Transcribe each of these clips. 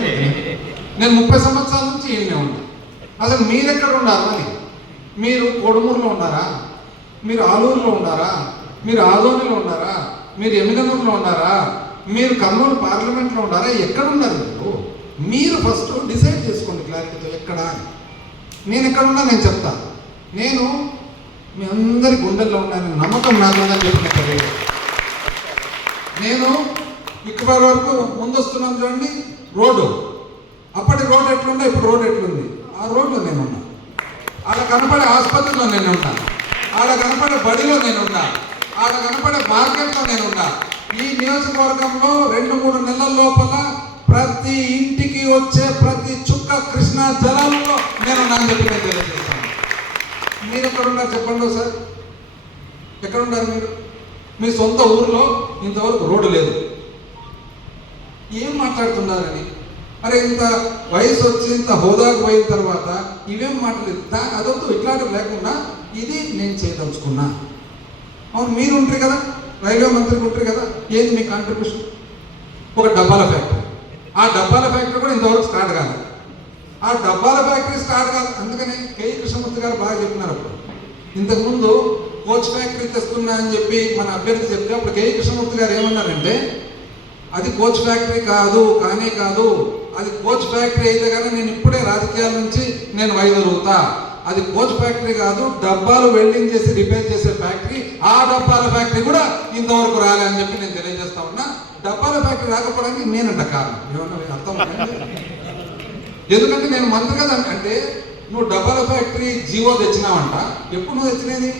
అంటే నేను ముప్పై సంవత్సరాల నుంచి ఈయనే ఉన్నా. అసలు మీరు ఎక్కడ ఉన్నారు అని. మీరు కొడుమూరులో ఉన్నారా? మీరు ఆలూరులో ఉన్నారా? మీరు ఆదోనిలో ఉన్నారా? మీరు ఎమిగనూరులో ఉన్నారా? మీరు కర్నూలు పార్లమెంట్లో ఉన్నారా? ఎక్కడ ఉన్నారు మీరు? మీరు ఫస్ట్ డిసైడ్ చేసుకోండి క్లారిటీతో ఎక్కడ అని. నేను ఎక్కడ ఉన్నా నేను చెప్తా. నేను మీ అందరి గుండెల్లో ఉన్నాను నమ్మకం నాకుందని చెప్పినట్టు నేను ఇక్కడి వరకు ముందు వస్తున్నాను చూడండి. రోడ్డు. అప్పటి రోడ్డు ఎట్లుండే ఇప్పుడు రోడ్డు ఎట్లుంది? ఆ రోడ్లో నేను ఉన్నా. ఆడ కనపడే ఆసుపత్రిలో నేను ఉన్నా ఆడ కనపడే బడిలో నేను ఆడ కనపడే మార్కెట్లో నేను ఈ నియోజకవర్గంలో రెండు మూడు నెలల లోపల ప్రతి ఇంటికి వచ్చే ప్రతి చుక్క కృష్ణా జలాల్లో నేను నాకు చెప్పి నేను తెలియజేస్తాను. మీరు ఎక్కడున్నారు చెప్పండి సార్ ఎక్కడున్నారు మీరు? మీ సొంత ఊర్లో ఇంతవరకు రోడ్డు లేదు. ఏం మాట్లాడుతున్నారని? మరి ఇంత వయసు వచ్చి ఇంత హోదాకు పోయిన తర్వాత ఇవేం మాట్లాడలేదు. దాని అదొద్దు ఇట్లాంటివి లేకుండా ఇది నేను చేయదలుచుకున్నా. అవును మీరు ఉంటారు కదా? రైల్వే మంత్రికి ఉంటారు కదా? ఏంది మీ కాంట్రిబ్యూషన్ ఒక డబ్బాల ఫ్యాక్టరీ. ఆ డబ్బాల ఫ్యాక్టరీ కూడా ఇంతవరకు స్టార్ట్ కాదు ఆ డబ్బాల ఫ్యాక్టరీ స్టార్ట్ కాదు అందుకని కేఈ కృష్ణమూర్తి గారు బాగా చెప్పినారు అప్పుడు. ఇంతకుముందు కోచ్ ఫ్యాక్టరీ తెస్తున్నా అని చెప్పి మన అభ్యర్థి చెప్తే అప్పుడు కేఈ కృష్ణమూర్తి గారు ఏమన్నారంటే అది కోచ్ ఫ్యాక్టరీ కాదు కానే కాదు. అది కోచ్ ఫ్యాక్టరీ అయితే కానీ నేను ఇప్పుడే రాజకీయాల నుంచి నేను వైదొలుగుతా. అది కోచ్ ఫ్యాక్టరీ కాదు డబ్బాలు వెల్డింగ్ చేసి రిపేర్ చేసే ఫ్యాక్టరీ ఆ డబ్బాల ఫ్యాక్టరీ కూడా ఇంతవరకు రాలే అని చెప్పి నేను తెలియజేస్తా ఉన్నా. డబ్బాల ఫ్యాక్టరీ రాకపోవడానికి నేనంట కారణం. ఏమన్నా అర్థం ఎందుకంటే నేను మంత్రి కదా అంటే నువ్వు డబ్బాల ఫ్యాక్టరీ జీవో తెచ్చినావంట. ఎప్పుడు నువ్వు తెచ్చినది?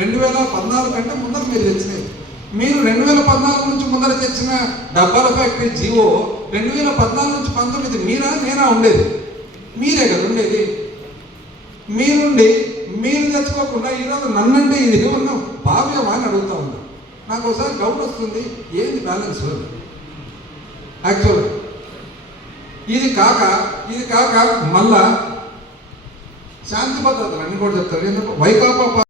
రెండు వేల పద్నాలుగు కంటే ముందర మీరు తెచ్చినది. పద్నాలుగు తెచ్చిన డబ్బాల ఫ్యాక్టరీ జీవో రెండు వేల పద్నాలుగు నుంచి పంతొమ్మిది మీరా నేనా ఉండేది. మీరే కదా ఉండేది. మీరుండి మీరు తెచ్చుకోకుండా ఈరోజు నన్నంటే ఇది ఏమన్నా భావ్యమా అని అడుగుతా ఉన్నా. నాకు ఒకసారి డౌట్ వస్తుంది ఏంది బ్యాలెన్స్ యాక్చువల్ ఇది కాక ఇది కాక మళ్ళా శాంతి భద్రతలు అన్ని కూడా చెప్తారు. ఎందుకు? వైకాపా